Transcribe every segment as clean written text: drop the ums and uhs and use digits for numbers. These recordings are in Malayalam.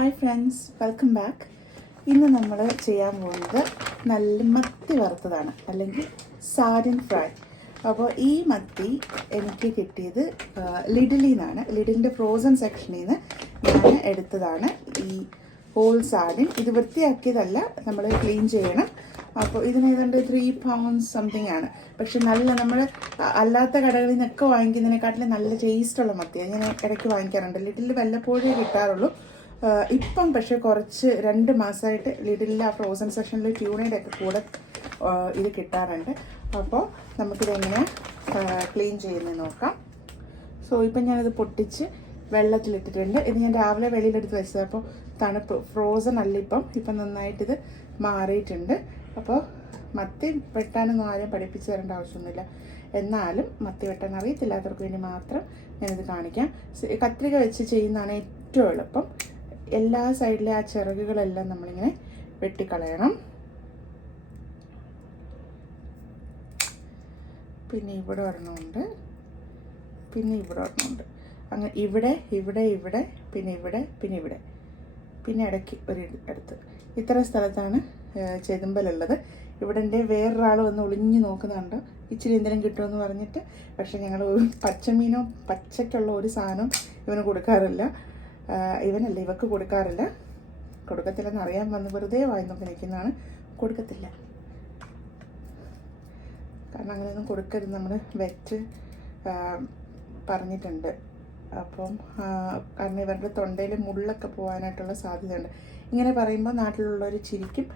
Hi friends, welcome back. ഇന്ന് നമ്മൾ ചെയ്യാൻ പോകുന്നത് നല്ല മത്തി വറുത്തതാണ്, അല്ലെങ്കിൽ സാരിൻ ഫ്രൈ. അപ്പോൾ ഈ മത്തി എനിക്ക് കിട്ടിയത് ലിഡിലിൽ നിന്നാണ്. ലിഡിലിൻ്റെ ഫ്രോസൺ സെക്ഷനിൽ നിന്ന് ഞാൻ എടുത്തതാണ് ഈ ഹോൾ സാരിൻ. ഇത് വൃത്തിയാക്കിയതല്ല, നമ്മൾ ക്ലീൻ ചെയ്യണം. അപ്പോൾ ഇതിന് ഏതാണ്ട് 3 pounds സംതിങ് ആണ്. പക്ഷെ നല്ല നമ്മൾ അല്ലാത്ത കടകളിൽ നിന്നൊക്കെ വാങ്ങിക്കുന്നതിനെക്കാട്ടിലും നല്ല ടേസ്റ്റുള്ള മത്തിയാണ്. ഞാൻ ഇടയ്ക്ക് വാങ്ങിക്കാറുണ്ട്. ലിഡിലിൽ വല്ലപ്പോഴേ കിട്ടാറുള്ളൂ. ഇപ്പം പക്ഷേ കുറച്ച് 2 മാസമായിട്ട് ലിഡിലിൽ ആ ഫ്രോസൺ സെക്ഷനിൽ ട്യൂണയുടെ ഒക്കെ കൂടെ ഇത് കിട്ടാറുണ്ട്. അപ്പോൾ നമുക്കിതെങ്ങനെ ക്ലീൻ ചെയ്യുന്നത് നോക്കാം. സോ ഇപ്പം ഞാനത് പൊട്ടിച്ച് വെള്ളത്തിലിട്ടിട്ടുണ്ട്. ഇത് ഞാൻ രാവിലെ വെളിയിലെടുത്ത് വെച്ചത്. അപ്പോൾ തണുപ്പ് ഫ്രോസൺ അല്ല, ഇപ്പം നന്നായിട്ടിത് മാറിയിട്ടുണ്ട്. അപ്പോൾ മത്തി വെട്ടാനൊന്നും ആരും പഠിപ്പിച്ച് തരേണ്ട ആവശ്യമൊന്നുമില്ല. എന്നാലും മത്തി വെട്ടാൻ അറിയത്തില്ലാത്തവർക്ക് വേണ്ടി മാത്രം ഞാനിത് കാണിക്കാം. കത്രിക വെച്ച് ചെയ്യുന്നതാണ് ഏറ്റവും എളുപ്പം. എല്ലാ സൈഡിലെ ആ ചിറകുകളെല്ലാം നമ്മളിങ്ങനെ വെട്ടിക്കളയണം. പിന്നെ ഇവിടെ ഒരെണ്ണമുണ്ട്, പിന്നെ ഇവിടെ ഒരെണ്ണമുണ്ട്. അങ്ങനെ ഇവിടെ ഇവിടെ ഇവിടെ പിന്നെ ഇവിടെ പിന്നെ ഇവിടെ പിന്നെ ഇടയ്ക്ക് ഒരു അടുത്ത് ഇത്ര സ്ഥലത്താണ് ചെതുമ്പലുള്ളത്. ഇവിടെ എൻ്റെ വേറൊരാൾ വന്ന് ഒളിഞ്ഞു നോക്കുന്നുണ്ട്, ഇച്ചിരി എന്തെങ്കിലും കിട്ടുമെന്ന് പറഞ്ഞിട്ട്. പക്ഷെ ഞങ്ങൾ പച്ചമീനോ പച്ചയ്ക്കുള്ള ഒരു സാധനം ഇവന് കൊടുക്കാറില്ല. ഇവനല്ല, ഇവക്ക് കൊടുക്കാറില്ല. കൊടുക്കത്തില്ലെന്ന് അറിയാൻ വന്ന് വെറുതെ വായി നോക്കി നിൽക്കുന്നതാണ്. കൊടുക്കത്തില്ല, കാരണം അങ്ങനെയൊന്നും കൊടുക്കരുത്, നമ്മൾ വെറ്റ് പറഞ്ഞിട്ടുണ്ട്. അപ്പം കാരണം ഇവരുടെ തൊണ്ടയിൽ മുള്ളൊക്കെ പോകാനായിട്ടുള്ള സാധ്യതയുണ്ട്. ഇങ്ങനെ പറയുമ്പോൾ നാട്ടിലുള്ളവർ ചിരിക്കും.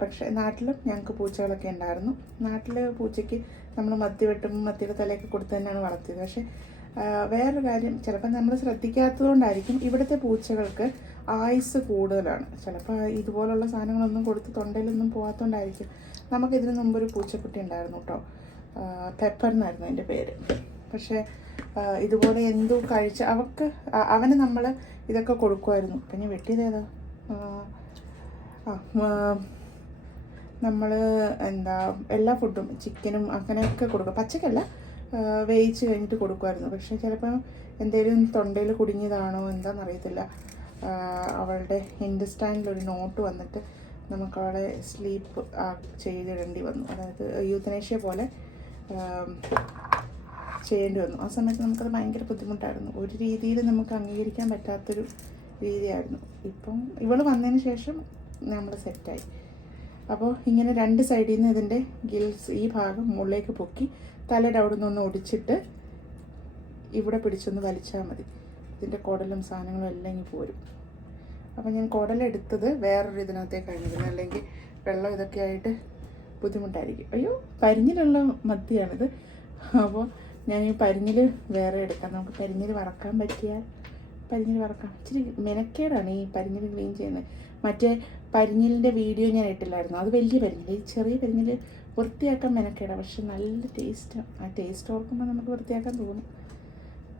പക്ഷേ നാട്ടിലും ഞങ്ങൾക്ക് പൂച്ചകളൊക്കെ ഉണ്ടായിരുന്നു. നാട്ടിൽ പൂച്ചയ്ക്ക് നമ്മൾ മത്തി വെട്ടുമ്പോൾ മത്തിയുടെ തലയൊക്കെ കൊടുത്ത് തന്നെയാണ് വളർത്തിയത്. പക്ഷേ വേറൊരു കാര്യം, ചിലപ്പോൾ നമ്മൾ ശ്രദ്ധിക്കാത്തതുകൊണ്ടായിരിക്കും, ഇവിടുത്തെ പൂച്ചകൾക്ക് ആയുസ് കൂടുതലാണ്. ചിലപ്പോൾ ഇതുപോലുള്ള സാധനങ്ങളൊന്നും കൊടുത്ത് തൊണ്ടയിലൊന്നും പോകാത്തതുകൊണ്ടായിരിക്കും. നമുക്കിതിന് മുമ്പൊരു പൂച്ചക്കുട്ടി ഉണ്ടായിരുന്നു കേട്ടോ, പെപ്പർ എന്നായിരുന്നു അതിൻ്റെ പേര്. പക്ഷേ ഇതുപോലെ എന്തോ കഴിച്ച് അവന് നമ്മൾ ഇതൊക്കെ കൊടുക്കുമായിരുന്നു. പിന്നെ വെട്ടിയതേതാ, നമ്മൾ എല്ലാ ഫുഡും ചിക്കനും അങ്ങനെയൊക്കെ കൊടുക്കും. പച്ചക്കല്ല, വേവിച്ച് കഴിഞ്ഞിട്ട് കൊടുക്കുമായിരുന്നു. പക്ഷേ ചിലപ്പോൾ എന്തെങ്കിലും തൊണ്ടയിൽ കുടുങ്ങിയതാണോ എന്താണെന്നറിയത്തില്ല, അവളുടെ ഇൻറ്റസ്റ്റൈനിലൊരു നോട്ട് വന്നിട്ട് നമുക്ക് അവളെ സ്ലീപ്പ് ചെയ്തിടേണ്ടി വന്നു. അതായത് യൂത്തനേഷ്യ പോലെ ചെയ്യേണ്ടി വന്നു. ആ സമയത്ത് നമുക്കത് ഭയങ്കര ബുദ്ധിമുട്ടായിരുന്നു. ഒരു രീതിയിൽ നമുക്ക് അംഗീകരിക്കാൻ പറ്റാത്തൊരു രീതിയായിരുന്നു. ഇപ്പം ഇവൾ വന്നതിന് ശേഷം നമ്മൾ സെറ്റായി. അപ്പോൾ ഇങ്ങനെ 2 സൈഡിൽ നിന്ന് ഇതിൻ്റെ ഗിൽസ് ഈ ഭാഗം മുകളിലേക്ക് പൊക്കി തലയുടെ അവിടെ നിന്നൊന്ന് ഒടിച്ചിട്ട് ഇവിടെ പിടിച്ചൊന്ന് വലിച്ചാൽ മതി. ഇതിൻ്റെ കുടലും സാധനങ്ങളും എല്ലാം ഇങ്ങ് പോരും. അപ്പോൾ ഞാൻ കുടലെടുത്തത് വേറൊരു ഇതിനകത്തേക്കാണ്, അല്ലെങ്കിൽ വെള്ളം ഇതൊക്കെ ആയിട്ട് ബുദ്ധിമുട്ടായിരിക്കും. അയ്യോ, പരിഞ്ഞിലുള്ള മത്തിയാണിത്. അപ്പോൾ ഞാൻ ഈ പരിഞ്ഞിൽ വേറെ എടുക്കാം. നമുക്ക് പരിഞ്ഞിൽ വറക്കാൻ പറ്റിയാൽ പരിഞ്ഞിൽ വറക്കാം. ഇച്ചിരി മെനക്കേടാണ് ഈ പരിഞ്ഞിൽ ക്ലീൻ ചെയ്യുന്നത്. മറ്റേ പരിഞ്ഞിലിൻ്റെ വീഡിയോ ഞാൻ ഇട്ടില്ലായിരുന്നു, അത് വലിയ പരിഞ്ഞിൽ. ഈ ചെറിയ പരിഞ്ഞിൽ വൃത്തിയാക്കാൻ മെനക്കേടാണ്, പക്ഷെ നല്ല ടേസ്റ്റാണ്. ആ ടേസ്റ്റ് ഓർക്കുമ്പോൾ നമുക്ക് വൃത്തിയാക്കാൻ തോന്നും.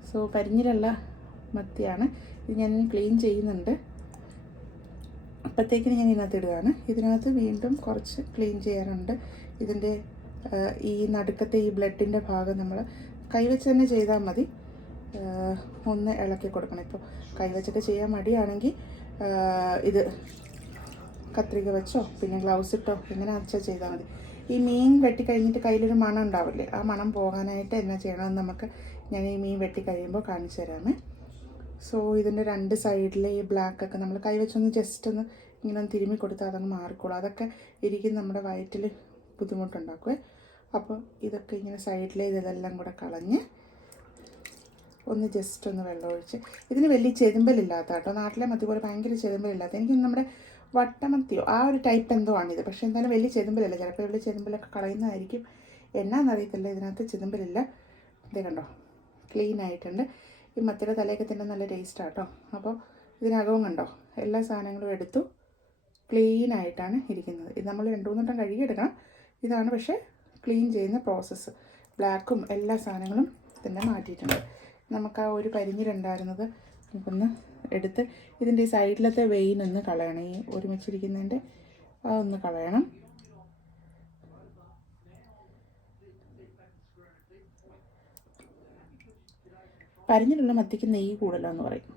സോ പരിഞ്ഞിലുള്ള മത്തിയാണ് ഇത്. ഞാൻ ക്ലീൻ ചെയ്യുന്നുണ്ട്. അപ്പോഴത്തേക്കിന് ഞാൻ ഇതിനകത്ത് ഇടുകയാണ്. ഇതിനകത്ത് വീണ്ടും കുറച്ച് ക്ലീൻ ചെയ്യാനുണ്ട്. ഇതിൻ്റെ ഈ നടുക്കത്തെ ഈ ബ്ലഡിൻ്റെ ഭാഗം നമ്മൾ കൈവച്ച് തന്നെ ചെയ്താൽ മതി. ഒന്ന് ഇളക്കി കൊടുക്കണം. ഇപ്പോൾ കൈവച്ചൊക്കെ ചെയ്യാൻ മടിയാണെങ്കിൽ ഇത് കത്രിക വെച്ചോ പിന്നെ ഗ്ലൗസ് ഇട്ടോ എങ്ങനെ വെച്ചാൽ ചെയ്താൽ മതി. ഈ മീൻ വെട്ടിക്കഴിഞ്ഞിട്ട് കയ്യിലൊരു മണം ഉണ്ടാവില്ലേ, ആ മണം പോകാനായിട്ട് എന്നാ ചെയ്യണമെന്ന് ഞാൻ ഈ മീൻ വെട്ടിക്കഴിയുമ്പോൾ കാണിച്ചു തരാമേ. സോ ഇതിൻ്റെ 2 സൈഡിലെ ഈ ബ്ലാക്കൊക്കെ നമ്മൾ കൈവച്ചൊന്ന് ജസ്റ്റ് ഒന്ന് ഇങ്ങനെ ഒന്ന് തിരുമ്മി കൊടുത്താൽ അതങ്ങ് മാറിക്കോളും. അതൊക്കെ ഇരിക്കും നമ്മുടെ വയറ്റിൽ ബുദ്ധിമുട്ടുണ്ടാക്കുമേ. അപ്പോൾ ഇതൊക്കെ ഇങ്ങനെ സൈഡിലെ ഇതെല്ലാം കൂടെ കളഞ്ഞ് ഒന്ന് ജസ്റ്റ് ഒന്ന് വെള്ളമൊഴിച്ച്. ഇതിന് വലിയ ചെതുമ്പലില്ലാത്ത കേട്ടോ, നാട്ടിലെ മത്തി പോലെ ഭയങ്കര ചെതുമ്പലില്ലാത്ത. എനിക്ക് നമ്മുടെ വട്ടമത്തിയോ ആ ഒരു ടൈപ്പ് എന്തോ ആണിത്. പക്ഷേ എന്തായാലും വലിയ ചെതുമ്പലല്ല. ചിലപ്പോൾ വലിയ ചെതുമ്പലൊക്കെ കളയുന്നതായിരിക്കും, എന്നാന്നറിയത്തില്ല. ഇതിനകത്ത് ചെതുമ്പലില്ല. ഇത് കണ്ടോ, ക്ലീൻ ആയിട്ടുണ്ട്. ഈ മത്തിയുടെ തലയൊക്കെ തന്നെ നല്ല ടേസ്റ്റാണ് കേട്ടോ. അപ്പോൾ ഇതിനകവും കണ്ടോ, എല്ലാ സാധനങ്ങളും എടുത്തു ക്ലീൻ ആയിട്ടാണ് ഇരിക്കുന്നത്. ഇത് നമ്മൾ 2-3 വട്ടം കഴുകിയെടുക്കണം. ഇതാണ് പക്ഷേ ക്ലീൻ ചെയ്യുന്ന പ്രോസസ്സ്. ബ്ലാക്കും എല്ലാ സാധനങ്ങളും തന്നെ മാറ്റിയിട്ടുണ്ട്. നമുക്ക് ആ ഒരു പരിഞ്ഞിലുണ്ടായിരുന്നത് നമുക്കൊന്ന് എടുത്ത് ഇതിൻ്റെ ഈ സൈഡിലത്തെ വെയിൻ ഒന്ന് കളയണം. ഈ ഒരുമിച്ചിരിക്കുന്നതിൻ്റെ അതൊന്ന് കളയണം. പരിഞ്ഞിലുള്ള മത്തിക്ക് നെയ്യ് കൂടുതലെന്ന് പറയും.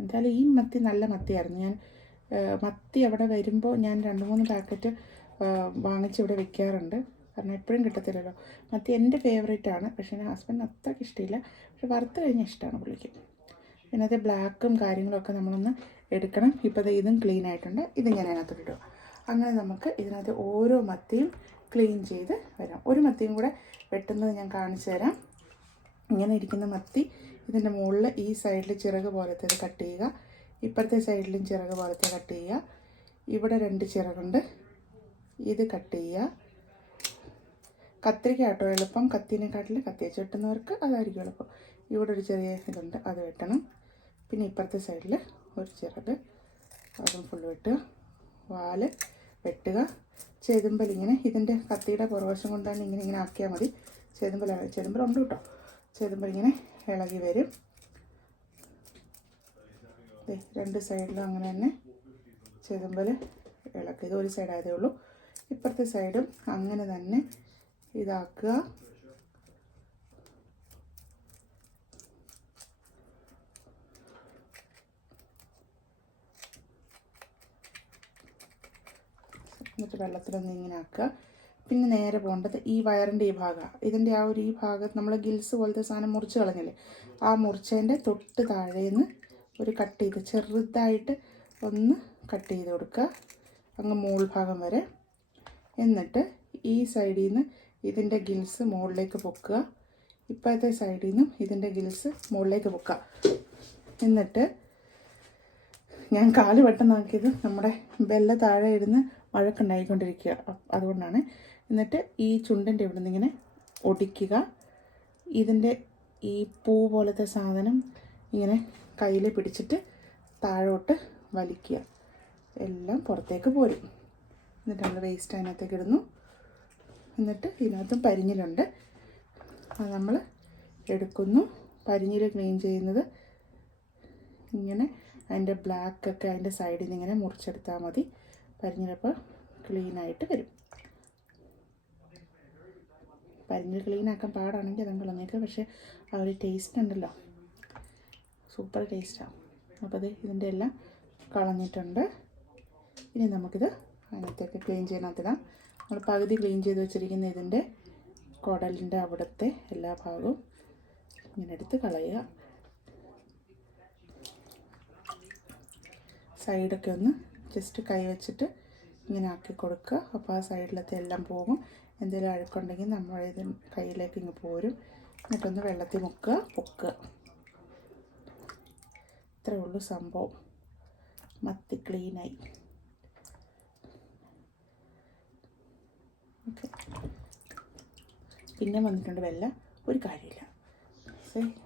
എന്തായാലും ഈ മത്തി നല്ല മത്തിയായിരുന്നു. ഞാൻ മത്തി അവിടെ വരുമ്പോൾ ഞാൻ 2-3 പാക്കറ്റ് വാങ്ങിച്ചിവിടെ വെക്കാറുണ്ട്. കാരണം എപ്പോഴും കിട്ടത്തില്ലല്ലോ. മത്തി എൻ്റെ ഫേവറേറ്റാണ്. പക്ഷേ എൻ്റെ ഹസ്ബൻഡിന് അത്രയ്ക്ക് ഇഷ്ടമില്ല. പക്ഷെ വറുത്ത് കഴിഞ്ഞാൽ ഇഷ്ടമാണ് പുള്ളിക്ക്. പിന്നെ അത് ബ്ലാക്കും കാര്യങ്ങളൊക്കെ നമ്മളൊന്ന് എടുക്കണം. ഇപ്പോൾ ഇതും ക്ലീൻ ആയിട്ടുണ്ട്. ഇതിങ്ങനെ അതിനകത്തോട്ട് ഇടുക. അങ്ങനെ നമുക്ക് ഇതിനകത്ത് ഓരോ മത്തിയും ക്ലീൻ ചെയ്ത് വരാം. ഒരു മത്തിയും കൂടെ വെട്ടുന്നത് ഞാൻ കാണിച്ചു തരാം. ഇങ്ങനെ ഇരിക്കുന്ന മത്തി ഇതിൻ്റെ മുകളിൽ ഈ സൈഡിൽ ചിറക് പോലത്തേത് കട്ട് ചെയ്യുക. ഇപ്പുറത്തെ സൈഡിലും ചിറക് പോലത്തെ കട്ട് ചെയ്യുക. ഇവിടെ 2 ചിറകുണ്ട്, ഇത് കട്ട് ചെയ്യുക. കത്തിരിക്ക കേട്ടോ എളുപ്പം, കത്തിനെക്കാട്ടിൽ കത്തി വെച്ച് വെട്ടുന്നവർക്ക് അതായിരിക്കും എളുപ്പം. ഇവിടെ ഒരു ചെറിയ ഇതുണ്ട്, അത് വെട്ടണം. പിന്നെ ഇപ്പുറത്തെ സൈഡിൽ ഒരു ചിറക്, അതും ഫുൾ വെട്ടുക. വാല് വെട്ടുക. ചെതുമ്പൽ ഇങ്ങനെ ഇതിൻ്റെ കത്തിയുടെ പുറവശം കൊണ്ടാണ് ഇങ്ങനെ ആക്കിയാൽ മതി. ചെതുമ്പലുണ്ട് കേട്ടോ. ചെതുമ്പൽ ഇങ്ങനെ ഇളകി വരും. 2 സൈഡിലും അങ്ങനെ തന്നെ ചെതുമ്പൽ ഇളക്കുക. ഇത് ഒരു സൈഡായതേ ഉള്ളൂ. ഇപ്പുറത്തെ സൈഡും അങ്ങനെ തന്നെ ഇതാക്കുക. എന്നിട്ട് വെള്ളത്തിലൊന്ന് ഇങ്ങനെ ആക്കുക. പിന്നെ നേരെ പോകേണ്ടത് ഈ വയറിൻ്റെ ഈ ഭാഗമാണ്. ഇതിൻ്റെ ആ ഒരു ഈ ഭാഗത്ത് നമ്മൾ ഗിൽസ് പോലത്തെ സാധനം മുറിച്ച് കളഞ്ഞില്ലേ, ആ മുറിച്ചതിൻ്റെ തൊട്ട് താഴേന്ന് ഒരു കട്ട് ചെയ്ത് ചെറുതായിട്ട് ഒന്ന് കട്ട് ചെയ്ത് കൊടുക്കുക അങ്ങ് മോൾ ഭാഗം വരെ. എന്നിട്ട് ഈ സൈഡിൽ നിന്ന് ഇതിൻ്റെ ഗിൽസ് മുകളിലേക്ക് പൊക്കുക. ഇപ്പോഴത്തെ സൈഡിൽ നിന്നും ഇതിൻ്റെ ഗിൽസ് മുകളിലേക്ക് പൊക്കുക. എന്നിട്ട് ഞാൻ കാല് വെട്ടനാക്കിയത് നമ്മുടെ ബെല്ല താഴെ ഇരുന്ന് വഴക്കുണ്ടായിക്കൊണ്ടിരിക്കുക, അതുകൊണ്ടാണ്. എന്നിട്ട് ഈ ചുണ്ടിൻ്റെ ഇവിടെ നിന്ന് ഇങ്ങനെ ഒടിക്കുക. ഇതിൻ്റെ ഈ പൂ പോലത്തെ സാധനം ഇങ്ങനെ കയ്യിൽ പിടിച്ചിട്ട് താഴോട്ട് വലിക്കുക. എല്ലാം പുറത്തേക്ക് പോരും. എന്നിട്ട് നമ്മൾ വേസ്റ്റ് അതിനകത്തേക്ക് ഇടുന്നു. എന്നിട്ട് ഇതിനകത്തും പരിഞ്ഞിലുണ്ട്, അത് നമ്മൾ എടുക്കുന്നു. പരിഞ്ഞിൽ ക്ലീൻ ചെയ്യുന്നത് ഇങ്ങനെ അതിൻ്റെ ബ്ലാക്കൊക്കെ അതിൻ്റെ സൈഡിൽ നിന്ന് ഇങ്ങനെ മുറിച്ചെടുത്താൽ മതി. പരിഞ്ഞിലപ്പോൾ ക്ലീനായിട്ട് വരും. പരിഞ്ഞിൽ ക്ലീനാക്കാൻ പാടാണെങ്കിൽ അതും കളഞ്ഞേക്ക്. പക്ഷേ ആ ഒരു ടേസ്റ്റ് ഉണ്ടല്ലോ, സൂപ്പർ ടേസ്റ്റാണ്. അപ്പോൾ അത് ഇതിൻ്റെ എല്ലാം കളഞ്ഞിട്ടുണ്ട്. ഇനി നമുക്കിത് അതിനകത്തേക്ക് ക്ലീൻ ചെയ്യാനകത്തിടാം. നമ്മൾ പകുതി ക്ലീൻ ചെയ്ത് വെച്ചിരിക്കുന്ന ഇതിൻ്റെ കുടലിൻ്റെ അവിടുത്തെ എല്ലാ ഭാഗവും ഇങ്ങനെ എടുത്ത് കളയുക. സൈഡൊക്കെ ഒന്ന് ജസ്റ്റ് കൈ വെച്ചിട്ട് ഇങ്ങനെ ആക്കി കൊടുക്കുക. അപ്പോൾ ആ സൈഡിലത്തെ എല്ലാം പോകും. എന്തെങ്കിലും അഴുക്കുണ്ടെങ്കിൽ നമ്മൾ ഇത് കയ്യിലേക്ക് ഇങ്ങ് പോരും. എന്നിട്ടൊന്ന് വെള്ളത്തിൽ മുക്കുക, പൊക്കുക. ഇത്രേ ഉള്ളൂ സംഭവം. മത്തി ക്ലീനായി. ഓക്കെ, പിന്നെ വന്നിട്ടുണ്ട് വെല്ല. ഒരു കാര്യമില്ല,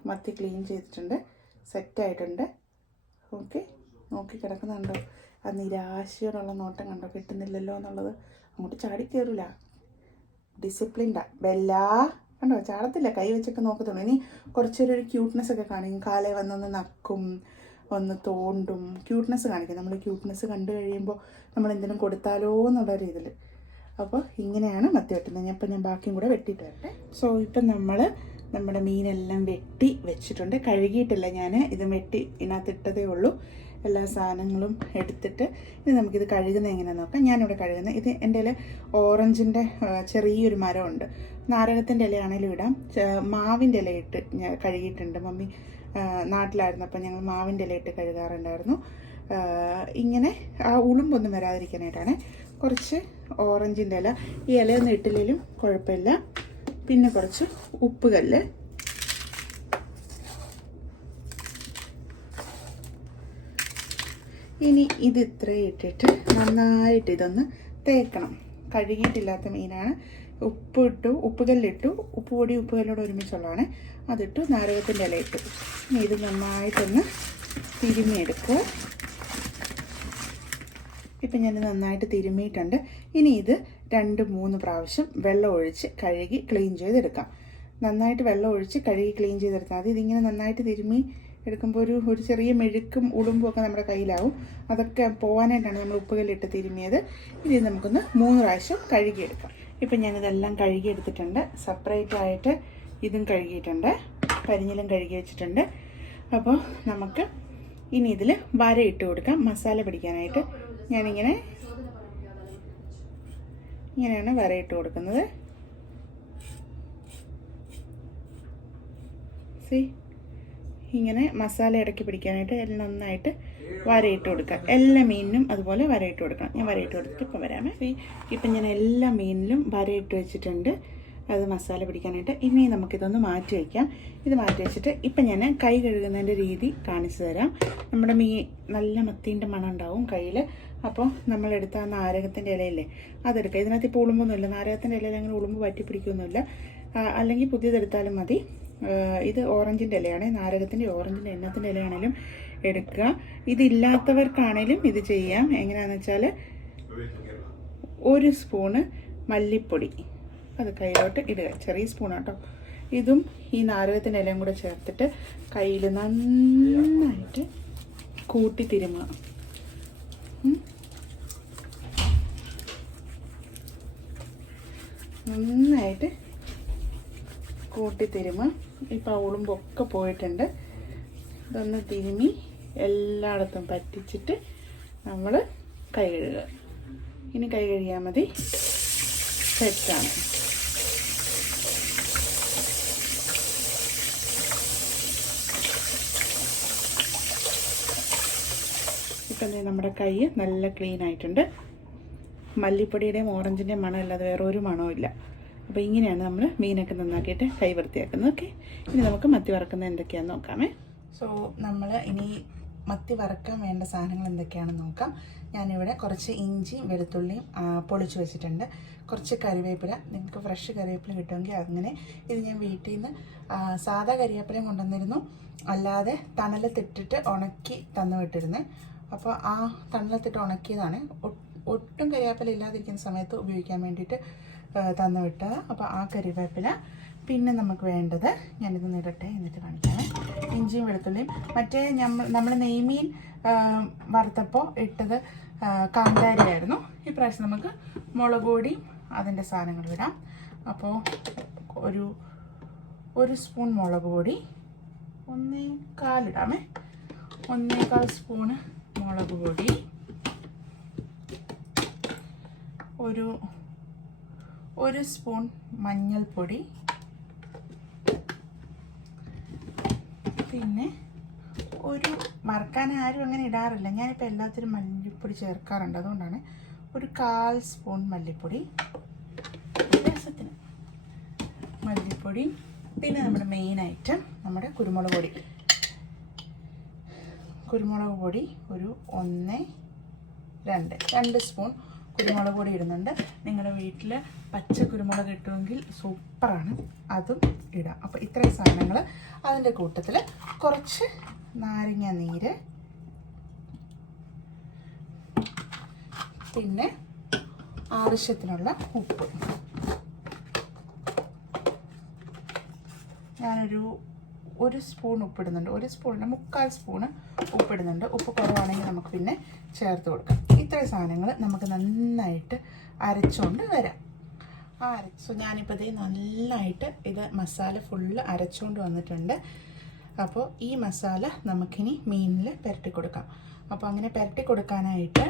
മത്തി ക്ലീൻ ചെയ്തിട്ടുണ്ട്, സെറ്റായിട്ടുണ്ട്. ഓക്കെ, നോക്കി കിടക്കുന്നുണ്ടോ? ആ നിരാശയോടുള്ള നോട്ടം കണ്ടോ? കിട്ടുന്നില്ലല്ലോ എന്നുള്ളത്. അങ്ങോട്ട് ചാടി കയറില്ല, ഡിസിപ്ലിൻഡാ. ബെല്ലാ കണ്ടോ, ചാടത്തില്ല, കൈ വെച്ചൊക്കെ നോക്കത്തുള്ളൂ. ഇനി കുറച്ചൊരു ക്യൂട്ട്നെസ് ഒക്കെ കാണിക്കും. കാലേ വന്നൊന്ന് നക്കും, ഒന്ന് തോണ്ടും, ക്യൂട്ട്നെസ് കാണിക്കും. നമ്മൾ ക്യൂട്ട്നെസ് കണ്ടു കഴിയുമ്പോൾ നമ്മൾ എന്തെങ്കിലും കൊടുത്താലോ എന്നുള്ളൊരു ഇതിൽ. അപ്പോൾ ഇങ്ങനെയാണ് മത്തി വെട്ടുന്നത്. അപ്പോൾ ഞാൻ ബാക്കിയും കൂടെ വെട്ടിയിട്ട് വരട്ടെ. സോ ഇപ്പം നമ്മുടെ മീനെല്ലാം വെട്ടി വെച്ചിട്ടുണ്ട്. കഴുകിയിട്ടില്ല ഞാൻ, ഇത് വെട്ടി ഇതിനകത്തിട്ടതേ ഉള്ളൂ. എല്ലാ സാധനങ്ങളും എടുത്തിട്ട് ഇനി നമുക്കിത് കഴുകുന്നത് എങ്ങനെയാണെന്ന് നോക്കാം. ഞാനിവിടെ കഴുകുന്നത് ഇത് എൻ്റെ ഇല ഓറഞ്ചിൻ്റെ ചെറിയൊരു മരമുണ്ട്. നാരകത്തിൻ്റെ ഇലയാണെങ്കിലും ഇടാം. മാവിൻ്റെ ഇലയിട്ട് ഞാൻ കഴുകിയിട്ടുണ്ട്. മമ്മി നാട്ടിലായിരുന്നു, അപ്പം ഞങ്ങൾ മാവിൻ്റെ ഇലയിട്ട് കഴുകാറുണ്ടായിരുന്നു. ഇങ്ങനെ ആ ഉളുമ്പൊന്നും വരാതിരിക്കാനായിട്ടാണ്. കുറച്ച് ഓറഞ്ചിൻ്റെ ഇല, ഈ ഇലയൊന്നും ഇട്ടില്ലെങ്കിലും കുഴപ്പമില്ല. പിന്നെ കുറച്ച് ഉപ്പുകല്ല്, ഇനി ഇത് ഇത്രയും ഇട്ടിട്ട് നന്നായിട്ട് ഇതൊന്ന് തേക്കണം. കഴുകിയിട്ടില്ലാത്ത മീനാണ്. ഉപ്പുകല്ലിട്ടു, ഉപ്പുപൊടി ഉപ്പുകല്ലോട് ഒരുമിച്ചുള്ളതാണ്. അതിട്ടു, നാരകത്തിൻ്റെ ഇല ഇട്ടു. ഇനി ഇത് നന്നായിട്ടൊന്ന് തിരുമ്മിയെടുക്കുക. ഇപ്പം ഞാൻ നന്നായിട്ട് തിരുമ്മിയിട്ടുണ്ട്. ഇനി ഇത് 2-3 പ്രാവശ്യം വെള്ളം ഒഴിച്ച് കഴുകി ക്ലീൻ ചെയ്തെടുക്കാം. നന്നായിട്ട് വെള്ളം ഒഴിച്ച് കഴുകി ക്ലീൻ ചെയ്തെടുത്താൽ മതി. ഇതിങ്ങനെ നന്നായിട്ട് തിരുമ്മി എടുക്കുമ്പോൾ ഒരു ചെറിയ മെഴുക്കും ഉളുമ്പും ഒക്കെ നമ്മുടെ കയ്യിലാവും. അതൊക്കെ പോകാനായിട്ടാണ് നമ്മൾ ഉപ്പുകല്ലിട്ട് തിരുമ്മിയത്. ഇനി നമുക്കൊന്ന് 3 പ്രാവശ്യം കഴുകിയെടുക്കാം. ഇപ്പം ഞാനിതെല്ലാം കഴുകിയെടുത്തിട്ടുണ്ട്. സെപ്പറേറ്റ് ആയിട്ട് ഇതും കഴുകിയിട്ടുണ്ട്, പരിഞ്ഞിലും കഴുകി വെച്ചിട്ടുണ്ട്. അപ്പോൾ നമുക്ക് ഇനി ഇതിൽ വര ഇട്ട് കൊടുക്കാം മസാല പിടിക്കാനായിട്ട്. ഞാനിങ്ങനെ ഇങ്ങനെയാണ് വര ഇട്ട് കൊടുക്കുന്നത്. ഇങ്ങനെ മസാല ഇടയ്ക്ക് പിടിക്കാനായിട്ട് എല്ലാം നന്നായിട്ട് വരയിട്ട് കൊടുക്കുക. എല്ലാ മീനിനും അതുപോലെ വരയിട്ട് കൊടുക്കണം. ഞാൻ വരയിട്ട് കൊടുത്തിട്ട് ഇപ്പം വരാമേ. ഇപ്പം ഞാൻ എല്ലാ മീനിലും വരയിട്ട് വെച്ചിട്ടുണ്ട് അത് മസാല പിടിക്കാനായിട്ട്. ഇനി നമുക്കിതൊന്ന് മാറ്റി വയ്ക്കാം. ഇത് മാറ്റി വെച്ചിട്ട് ഇപ്പം ഞാൻ കൈ കഴുകുന്നതിൻ്റെ രീതി കാണിച്ചു തരാം. നമ്മുടെ നല്ല മത്തീൻ്റെ മണം ഉണ്ടാവും കയ്യിൽ. അപ്പോൾ നമ്മളെടുത്ത ആ നാരകത്തിൻ്റെ ഇലയില്ലേ അതെടുക്കുക. ഇതിനകത്ത് ഇപ്പോൾ ഉളുമ്പൊന്നുമില്ല. നാരകത്തിൻ്റെ ഇലയിൽ അങ്ങനെ ഉളുമ്പ് പറ്റി പിടിക്കൊന്നുമില്ല. അല്ലെങ്കിൽ പുതിയതെടുത്താലും മതി. ഇത് ഓറഞ്ചിൻ്റെ ഇലയാണ്. നാരകത്തിൻ്റെ ഓറഞ്ചിൻ്റെ എണ്ണത്തിൻ്റെ ഇലയാണേലും എടുക്കുക. ഇതില്ലാത്തവർക്കാണേലും ഇത് ചെയ്യാം. എങ്ങനെയാണെന്ന് വെച്ചാൽ 1 സ്പൂണ് മല്ലിപ്പൊടി അത് കയ്യിലോട്ട് ഇടുക. ചെറിയ സ്പൂണാട്ടോ. ഇതും ഈ നാരകത്തിൻ്റെ ഇലയും കൂടെ ചേർത്തിട്ട് കയ്യിൽ നന്നായിട്ട് കൂട്ടി തിരുമുക. നന്നായിട്ട് കൂട്ടി തിരുമുക. ഇപ്പോൾ ഉളുമ്പൊക്കെ പോയിട്ടുണ്ട്. ഇതൊന്ന് തിരുമി എല്ലായിടത്തും പറ്റിച്ചിട്ട് നമ്മൾ കൈ കഴുകുക. ഇനി കൈ കഴുകിയാൽ മതി. സെറ്റാണ്. ഇപ്പം നമ്മുടെ കൈ നല്ല ക്ലീൻ ആയിട്ടുണ്ട്. മല്ലിപ്പൊടിയുടെയും ഓറഞ്ചിൻ്റെയും മണം അല്ലാതെ വേറെ ഒരു മണവും ഇല്ല. അപ്പോൾ ഇങ്ങനെയാണ് നമ്മൾ മീനൊക്കെ നന്നാക്കിയിട്ട് കൈ വൃത്തിയാക്കുന്നത്. ഓക്കെ, ഇനി നമുക്ക് മത്തി വറക്കുന്നത് എന്തൊക്കെയാണെന്ന് നോക്കാമേ. സോ നമ്മൾ ഇനി മത്തി വറക്കാൻ വേണ്ട സാധനങ്ങൾ എന്തൊക്കെയാണെന്ന് നോക്കാം. ഞാനിവിടെ കുറച്ച് ഇഞ്ചിയും വെളുത്തുള്ളിയും പൊളിച്ച് വെച്ചിട്ടുണ്ട്. കുറച്ച് കറിവേപ്പില, നിങ്ങൾക്ക് ഫ്രഷ് കറിവേപ്പില കിട്ടുമെങ്കിൽ അങ്ങനെ. ഇത് ഞാൻ വീട്ടിൽ നിന്ന് സാധാ കരിവേപ്പിലയും കൊണ്ടുവന്നിരുന്നു, അല്ലാതെ തണലത്തിട്ടിട്ട് ഉണക്കി തന്നു വിട്ടിരുന്നേ. അപ്പോൾ ആ തണലത്തിട്ട് ഉണക്കിയതാണ്. ഒട്ടും കരിവേപ്പില ഇല്ലാതിരിക്കുന്ന സമയത്ത് ഉപയോഗിക്കാൻ വേണ്ടിയിട്ട് തന്നു വിട്ടത്. അപ്പോൾ ആ കരിവേപ്പില. പിന്നെ നമുക്ക് വേണ്ടത്, ഞാനിത് നിരട്ടെ എന്നിട്ട് കാണിക്കാമേ. ഇഞ്ചിയും വെളുത്തുള്ളിയും. മറ്റേ നമ്മൾ നെയ്മീൻ വറുത്തപ്പോൾ ഇട്ടത് കാന്താരിയായിരുന്നു. ഇപ്രാവശ്യം നമുക്ക് മുളക് പൊടിയും അതിൻ്റെ സാധനങ്ങൾ ഇടാം. അപ്പോൾ ഒരു സ്പൂൺ മുളക് പൊടി, 1.25 ഇടാമേ. 1.25 സ്പൂണ് മുളക് പൊടി, ഒരു സ്പൂൺ മഞ്ഞൾപ്പൊടി, പിന്നെ വറുക്കാൻ ആരും അങ്ങനെ ഇടാറില്ല. ഞാനിപ്പോൾ എല്ലാത്തിനും മല്ലിപ്പൊടി ചേർക്കാറുണ്ട്, അതുകൊണ്ടാണ്. 1/4 സ്പൂൺ മല്ലിപ്പൊടി, രസത്തിന് മല്ലിപ്പൊടി. പിന്നെ നമ്മുടെ മെയിൻ ഐറ്റം നമ്മുടെ കുരുമുളക് പൊടി. കുരുമുളക് പൊടി 2 സ്പൂൺ കുരുമുളക് പൊടി ഇടുന്നുണ്ട്. നിങ്ങളുടെ വീട്ടിൽ പച്ച കുരുമുളക് കിട്ടുമെങ്കിൽ സൂപ്പറാണ്, അതും ഇടാം. അപ്പോൾ ഇത്രയും സാധനങ്ങൾ. അതിൻ്റെ കൂട്ടത്തിൽ കുറച്ച് നാരങ്ങ നീര്, പിന്നെ ആവശ്യത്തിനുള്ള ഉപ്പ്. ഒരു സ്പൂൺ ഉപ്പിടുന്നുണ്ട്. 1 സ്പൂണിന് 3/4 സ്പൂണ് ഉപ്പിടുന്നുണ്ട്. ഉപ്പ് കുറവാണെങ്കിൽ നമുക്ക് പിന്നെ ചേർത്ത് കൊടുക്കാം. ഇത്രയും സാധനങ്ങൾ നമുക്ക് നന്നായിട്ട് അരച്ചുകൊണ്ട് വരാം. ഞാനിപ്പോൾ ഇത് നന്നായിട്ട് മസാല ഫുള്ള് അരച്ചുകൊണ്ട് വന്നിട്ടുണ്ട്. അപ്പോൾ ഈ മസാല നമുക്കിനി മീനിൽ പുരട്ടി കൊടുക്കാം. അപ്പോൾ അങ്ങനെ പുരട്ടി കൊടുക്കാനായിട്ട്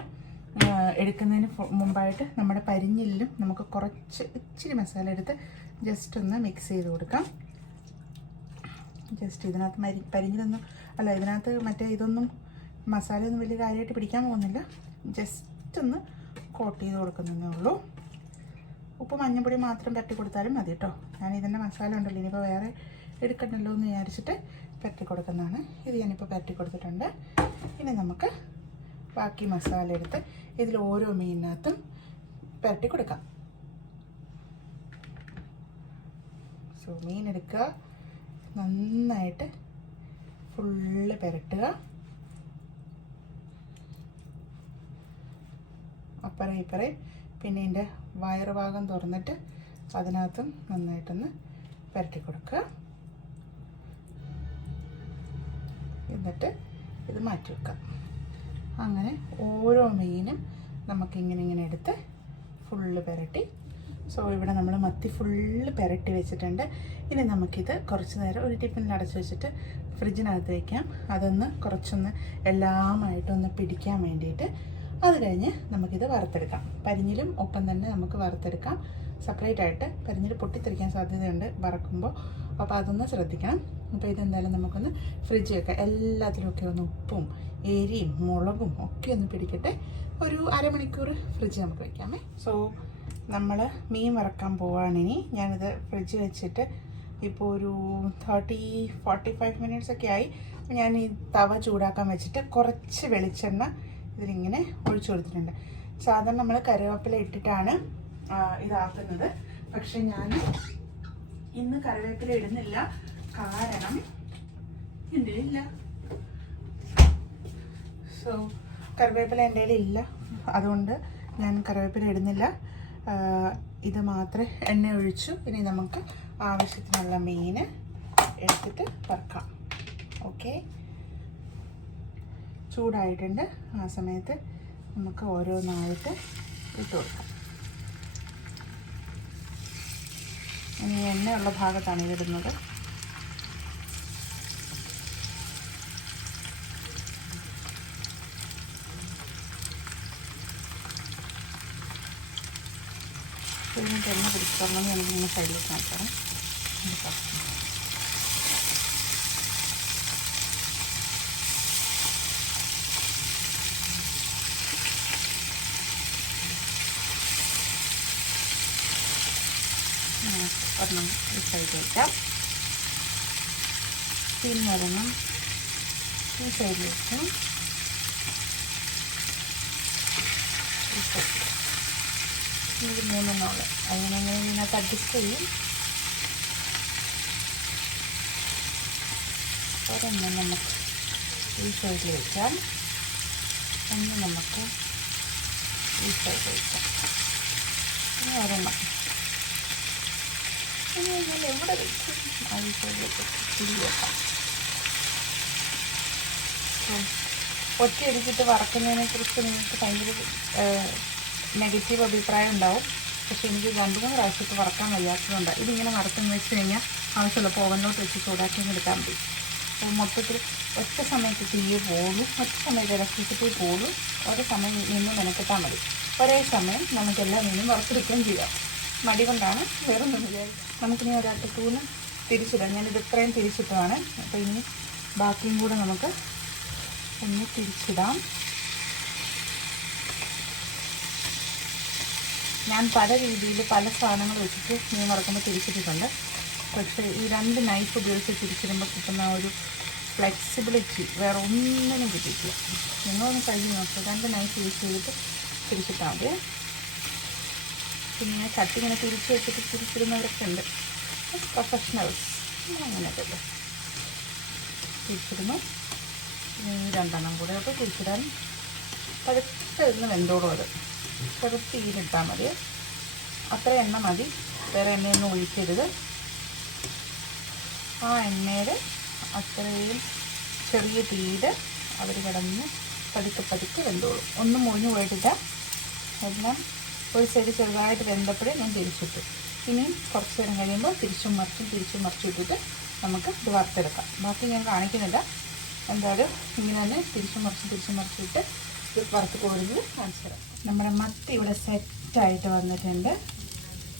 എടുക്കുന്നതിന് മുമ്പായിട്ട് നമ്മുടെ പരിഞ്ഞിലും നമുക്ക് ഇച്ചിരി മസാല എടുത്ത് ജസ്റ്റ് ഒന്ന് മിക്സ് ചെയ്ത് കൊടുക്കാം. ജസ്റ്റ് ഇതിനകത്ത് പരിഞ്ഞിലൊന്നും അല്ല, ഇതിനകത്ത് മറ്റേ ഇതൊന്നും മസാലയൊന്നും വലിയ കാര്യമായിട്ട് പിടിക്കാൻ പോകുന്നില്ല. ജസ്റ്റ് ഒന്ന് കോട്ട് ചെയ്ത് കൊടുക്കുന്നതേ ഉള്ളൂ. ഉപ്പ് മഞ്ഞൾപ്പൊടി മാത്രം പുരട്ടി കൊടുത്താലും മതി കേട്ടോ. ഞാൻ ഇതിൻ്റെ മസാല ഉണ്ടല്ലോ, ഇനിയിപ്പോൾ വേറെ എടുക്കണ്ടല്ലോ എന്ന് വിചാരിച്ചിട്ട് പുരട്ടി കൊടുക്കുന്നതാണ്. ഇത് ഞാനിപ്പോൾ പുരട്ടി കൊടുത്തിട്ടുണ്ട്. ഇനി നമുക്ക് ബാക്കി മസാല എടുത്ത് ഇതിൽ ഓരോ മീനിനകത്തും പുരട്ടി കൊടുക്കാം. മീൻ എടുക്കുക, നന്നായിട്ട് ഫുള്ള് പുരട്ടുക. അപ്പറേ ഇപ്പറേ. പിന്നെ ഇതിൻ്റെ വയറുഭാഗം തുറന്നിട്ട് അതിനകത്തും നന്നായിട്ടൊന്ന് പുരട്ടി കൊടുക്കുക. എന്നിട്ട് ഇത് മാറ്റി വെക്കാം. അങ്ങനെ ഓരോ മീനും നമുക്കിങ്ങനെ എടുത്ത് ഫുള്ള് പുരട്ടി. ഇവിടെ നമ്മൾ മത്തി ഫുള്ള് പുരട്ടി വെച്ചിട്ടുണ്ട്. ഇനി നമുക്കിത് കുറച്ച് നേരം ഒരു ടിഫിനിൽ അടച്ച് വെച്ചിട്ട് ഫ്രിഡ്ജിനകത്ത് വയ്ക്കാം. അതൊന്ന് കുറച്ചൊന്ന് എല്ലാമായിട്ടൊന്ന് പിടിക്കാൻ വേണ്ടിയിട്ട്. അത് കഴിഞ്ഞ് നമുക്കിത് വറുത്തെടുക്കാം. പരിഞ്ഞിലും ഒപ്പം തന്നെ നമുക്ക് വറുത്തെടുക്കാം. സെപ്പറേറ്റ് ആയിട്ട് പരിഞ്ഞിൽ പൊട്ടിത്തെറിക്കാൻ സാധ്യതയുണ്ട് വറക്കുമ്പോൾ, അപ്പോൾ അതൊന്ന് ശ്രദ്ധിക്കണം. അപ്പോൾ ഇതെന്തായാലും നമുക്കൊന്ന് ഫ്രിഡ്ജ് വെക്കാം. എല്ലാത്തിലുമൊക്കെ ഒന്ന് ഉപ്പും എരിയും മുളകും ഒക്കെ ഒന്ന് പിടിക്കട്ടെ. ഒരു അരമണിക്കൂർ ഫ്രിഡ്ജ് നമുക്ക് വയ്ക്കാമേ. സോ നമ്മൾ മീൻ വറക്കാൻ പോവുകയാണെങ്കിൽ ഞാനിത് ഫ്രിഡ്ജ് വെച്ചിട്ട് ഇപ്പോൾ ഒരു 30-45 മിനിറ്റ്സ് ഒക്കെ ആയി. ഞാൻ ഈ തവ ചൂടാക്കാൻ വെച്ചിട്ട് കുറച്ച് വെളിച്ചെണ്ണ ഇതിലിങ്ങനെ ഒഴിച്ചു കൊടുത്തിട്ടുണ്ട്. സാധാരണ നമ്മൾ കറിവേപ്പില ഇട്ടിട്ടാണ് ഇതാക്കുന്നത്. പക്ഷെ ഞാൻ ഇന്ന് കറിവേപ്പില ഇടുന്നില്ല. കാരണം എൻ്റെ ഇല്ല. സോ കറിവേപ്പില എൻ്റെ ഇല്ല, അതുകൊണ്ട് ഞാൻ കറിവേപ്പില ഇടുന്നില്ല. ഇത് മാത്രമേ എണ്ണ ഒഴിച്ചു. ഇനി നമുക്ക് ആവശ്യത്തിനുള്ള മീൻ എടുത്തിട്ട് വറക്കാം. ഓക്കെ, ചൂടായിട്ടുണ്ട്. ആ സമയത്ത് നമുക്ക് ഓരോന്നായിട്ട് ഇട്ട് കൊടുക്കാം. ഇനി എണ്ണയുള്ള ഭാഗത്താണ് ഇതിടുന്നത്. ഇതിന് എണ്ണ പിടിച്ചിട്ടുണ്ടെങ്കിൽ എനിക്കിങ്ങനെ സൈഡിലേക്ക് മാറ്റണം. ഒരെണ്ണം ഈ സൈഡ് വയ്ക്കാം, പിന്നെ ഒരെണ്ണം ഈ സൈഡിൽ വയ്ക്കാം. ഇത് മൂന്നെണ്ണമുള്ള അങ്ങനെ ഇതിനകത്ത് അഡ്ജസ്റ്റ് ചെയ്യും. ഒരെണ്ണം നമുക്ക് ഈ സൈഡിൽ വയ്ക്കാം, ഒന്ന് നമുക്ക് ഈ സൈഡിൽ വയ്ക്കാം. ഇനി ഒരെണ്ണം ഞാൻ എവിടെ വയ്ക്കും? ആ ഈ സൈഡിലേക്ക് തിരി വെക്കാം. ഒറ്റയടിച്ചിട്ട് വറക്കുന്നതിനെ കുറിച്ച് നിങ്ങൾക്ക് ഭയങ്കര നെഗറ്റീവ് അഭിപ്രായം ഉണ്ടാവും. പക്ഷേ എനിക്ക് 2-3 പ്രാവശ്യത്ത് വറക്കാൻ വയ്യാത്തതുകൊണ്ട് ഇതിങ്ങനെ വറുത്തെന്ന് വെച്ച് കഴിഞ്ഞാൽ ആവശ്യമുള്ളപ്പോൾ ഓവനിലോട്ട് വെച്ച് ചൂടാക്കി എടുക്കാൻ പറ്റും. അപ്പോൾ മൊത്തത്തിൽ ഒറ്റ സമയത്ത് തീയെ പോലും, ഒറ്റ സമയത്ത് ഇലക്ട്രിസിറ്റി പോലും ഒരു സമയം നിന്ന് മെനക്കെട്ടാൽ മതി. ഒരേ സമയം നമുക്കെല്ലാ മീനും വറുത്തെടുക്കുകയും ചെയ്യാം. മടി കൊണ്ടാണ്, വേറൊന്നും വിചാരിക്കും. നമുക്കിനി ഒരറ്റത്തൂന്ന് തിരിച്ചിടാം. ഞാനിത് ഇത്രയും തിരിച്ചിട്ടതാണ്. അപ്പോൾ ഇനി ബാക്കിയും കൂടെ നമുക്ക് ഒന്ന് തിരിച്ചിടാം. ഞാൻ പല രീതിയിൽ പല സാധനങ്ങൾ വെച്ചിട്ട് മീൻ വറക്കുമ്പോൾ തിരിച്ചിട്ടിട്ടുണ്ട്. പക്ഷേ ഈ 2 നൈഫ് ഉപയോഗിച്ച് തിരിച്ചിടുമ്പോൾ കിട്ടുന്ന ഒരു ഫ്ലെക്സിബിലിറ്റി വേറെ ഒന്നിനും കിട്ടിയിട്ടില്ല. നിങ്ങളൊന്ന് കഴിഞ്ഞ് നോക്കുക. 2 നൈഫ് യൂസ് ചെയ്തിട്ട് തിരിച്ചിട്ടാൽ മതി. പിന്നെ ചട്ടി ഇങ്ങനെ തിരിച്ച് വെച്ചിട്ട് തിരിച്ചിടുന്നവരൊക്കെ ഉണ്ട്, പ്രൊഫഷണൽസ്. അങ്ങനെയൊക്കെ തിരിച്ചിടുന്നു. 2 കൂടെ ഒക്കെ തിരിച്ചിടാൻ പഴുത്തിരുന്ന് വെന്തോടും. അത് ചെറുത്ത് തീയിലിട്ടാൽ മതി. അത്ര എണ്ണ മതി, വേറെ എണ്ണയൊന്നും ഒഴിക്കരുത്. ആ എണ്ണയിൽ അത്രയും ചെറിയ തീയിൽ അവർ കിടന്ന് പതുക്കെ വെന്തോളും. ഒന്നും മുറിഞ്ഞു പോയിട്ടില്ല. എല്ലാം ഒരു സൈഡ് ചെറുതായിട്ട് വെന്തപ്പോഴേ ഞാൻ തിരിച്ചിട്ടു. ഇനി കുറച്ച് നേരം കഴിയുമ്പോൾ തിരിച്ചും മറിച്ചും ഇട്ടിട്ട് നമുക്ക് ഇത് വറുത്തെടുക്കാം. ബാക്കി ഞാൻ കാണിക്കുന്നില്ല. എന്തായാലും ഇങ്ങനെ തന്നെ തിരിച്ചും മറിച്ചിട്ട് ഇത് വറുത്ത് കൊടുക്കുന്നത് കാണിച്ചു തരാം. നമ്മുടെ മത്തി ഇവിടെ സെറ്റായിട്ട് വന്നിട്ടുണ്ട്.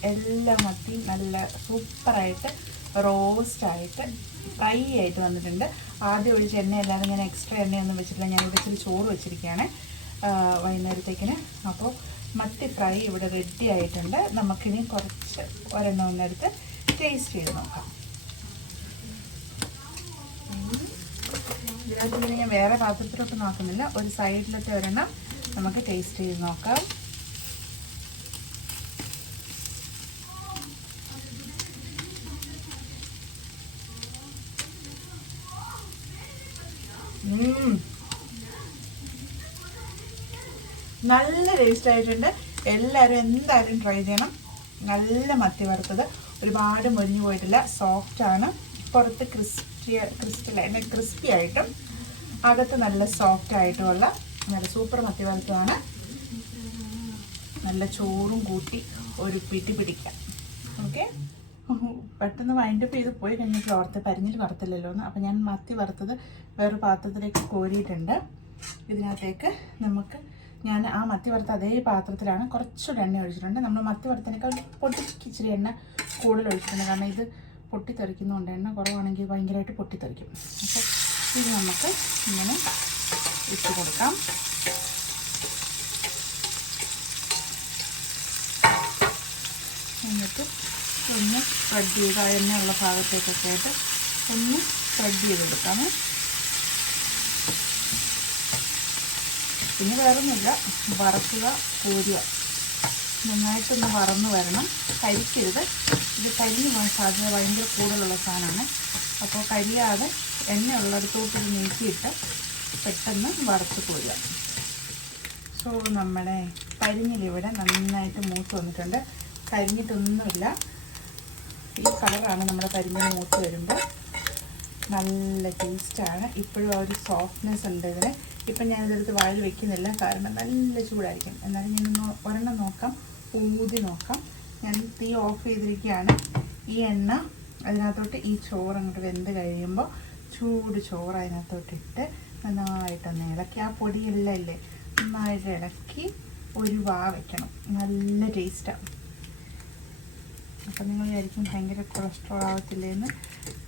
എല്ലാ മത്തിയും നല്ല സൂപ്പറായിട്ട് റോസ്റ്റായിട്ട് ഫ്രൈ ആയിട്ട് വന്നിട്ടുണ്ട്. ആദ്യം ഒഴിച്ച എണ്ണയല്ലാതെ ഞാൻ എക്സ്ട്രാ എണ്ണയൊന്നും വെച്ചിട്ടില്ല. ഞാനിവിടെ ഇച്ചിരി ചോറ് വെച്ചിരിക്കുകയാണ് വൈകുന്നേരത്തേക്കിന്. അപ്പോൾ മത്തി ഫ്രൈ ഇവിടെ റെഡി ആയിട്ടുണ്ട്. നമുക്കിനി കുറച്ച് ഒരെണ്ണമെടുത്ത് ടേസ്റ്റ് ചെയ്ത് നോക്കാം. ഇതിനകത്ത് ഞാൻ വേറെ പാത്രത്തിലൊക്കെ നോക്കുന്നില്ല. ഒരു സൈഡിലത്തെ ഒരെണ്ണം നമുക്ക് ടേസ്റ്റ് ചെയ്ത് നോക്കാം. നല്ല ടേസ്റ്റ് ആയിട്ടുണ്ട്. എല്ലാവരും എന്തായാലും ട്രൈ ചെയ്യണം. നല്ല മത്തി വറുത്തത്, ഒരുപാട് മൊരിഞ്ഞു പോയിട്ടില്ല, സോഫ്റ്റാണ്. പുറത്ത് ക്രിസ്പി ആയിട്ടും അകത്ത് നല്ല സോഫ്റ്റ് ആയിട്ടുമുള്ള നല്ല സൂപ്പർ മത്തി വറുത്തതാണ്. നല്ല ചോറും കൂട്ടി ഒരു പിടി പിടിക്കാം. ഓക്കെ, പെട്ടെന്ന് വൈൻഡപ്പ് ചെയ്ത് പോയി കഴിഞ്ഞിട്ട് ഓർത്ത് പരിഞ്ഞിൽ വറുത്തില്ലല്ലോ എന്ന്. അപ്പോൾ ഞാൻ മത്തി വറുത്തത് വേറൊരു പാത്രത്തിലേക്ക് കോരിയിട്ടുണ്ട്. ഇതിനകത്തേക്ക് നമുക്ക് ഞാൻ ആ മത്തി വറുത്ത അതേ പാത്രത്തിലാണ് കുറച്ചുകൂടെ എണ്ണ ഒഴിച്ചിട്ടുണ്ട്. നമ്മൾ മത്തി വറുത്തതിനേക്കാൾ പൊട്ടിച്ചിരി എണ്ണ കൂടുതൽ ഒഴിച്ചിട്ടുണ്ട്. കാരണം ഇത് പൊട്ടിത്തെറിക്കുന്നതുകൊണ്ട് എണ്ണ കുറവാണെങ്കിൽ ഭയങ്കരമായിട്ട് പൊട്ടിത്തെറിക്കും. അപ്പോൾ ഇത് നമുക്ക് ഇങ്ങനെ ഇട്ട് കൊടുക്കാം. എന്നിട്ട് ഒന്ന് സ്പ്രെഡ് ചെയ്ത് ആ എണ്ണയുള്ള ഭാഗത്തേക്കൊക്കെ ആയിട്ട് ഒന്ന് സ്പ്രെഡ് ചെയ്ത് കൊടുക്കാമേ. പിന്നെ വേറൊന്നുമില്ല, വറക്കുക, കോരുക, നന്നായിട്ടൊന്ന് വറന്ന് വരണം. കരിക്കരുത്, ഇത് കരിഞ്ഞ് പോകാൻ സാധ്യത ഭയങ്കര കൂടുതലുള്ള സാധനമാണ്. അപ്പോൾ കരിയാതെ എണ്ണയുള്ളിടത്തോട്ട് ഇത് നീക്കിയിട്ട് പെട്ടെന്ന് വറുത്ത് കോരുക. സോ നമ്മുടെ കരിഞ്ഞിലിവിടെ നന്നായിട്ട് മൂത്ത് വന്നിട്ടുണ്ട്. കരിഞ്ഞിട്ടൊന്നുമില്ല, ഈ കളറാണ് നമ്മുടെ കരിഞ്ഞിൽ മൂത്ത് വരുമ്പോൾ. നല്ല ടേസ്റ്റാണ്. ഇപ്പോഴും ആ ഒരു സോഫ്റ്റ്നെസ് ഉണ്ട് ഇതിന്. ഇപ്പം ഞാനിതെടുത്ത് വായിൽ വെക്കുന്നില്ല, കാരണം നല്ല ചൂടായിരിക്കും. എന്നാലും ഞാൻ ഒരെണ്ണം നോക്കാം, ഊതി നോക്കാം. ഞാൻ തീ ഓഫ് ചെയ്തിരിക്കുകയാണ്. ഈ എണ്ണ അതിനകത്തോട്ട് ഈ ചോറ് അങ്ങോട്ട് വെന്ത് കഴിയുമ്പോൾ ചൂട് ചോറ് അതിനകത്തോട്ടിട്ട് നന്നായിട്ടൊന്ന് ഇളക്കി, ആ പൊടിയെല്ലാം ഇല്ലേ നന്നായിട്ട് ഇളക്കി ഒരു വാ വയ്ക്കണം. നല്ല ടേസ്റ്റാണ്. അപ്പം നിങ്ങൾ വിചാരിക്കും ഭയങ്കര കൊളസ്ട്രോൾ ആവത്തില്ലേന്ന്.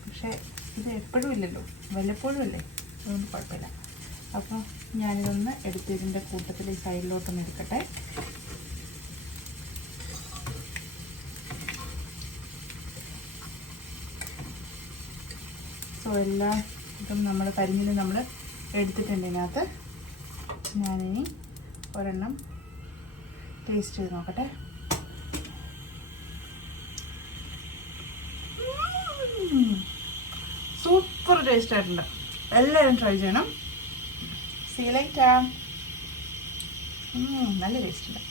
പക്ഷേ ഇത് എപ്പോഴും ഇല്ലല്ലോ, വല്ലപ്പോഴും അല്ലേ, അതുകൊണ്ട് കുഴപ്പമില്ല. അപ്പോൾ ഞാനിതൊന്ന് എടുത്ത് ഇതിൻ്റെ കൂട്ടത്തിൽ ഈ സൈഡിലോട്ടൊന്ന് എടുക്കട്ടെ. സോ എല്ലാ ഇതും നമ്മൾ കരിഞ്ഞിൽ നമ്മൾ എടുത്തിട്ടുണ്ട്. ഇതിനകത്ത് ഞാനിനി ഒരെണ്ണം ടേസ്റ്റ് ചെയ്ത് നോക്കട്ടെ. സൂപ്പർ ടേസ്റ്റ് ആയിട്ടുണ്ട്. എല്ലാവരും ട്രൈ ചെയ്യണം. See you later. നല്ല ടേസ്റ്റ് ഉണ്ട്.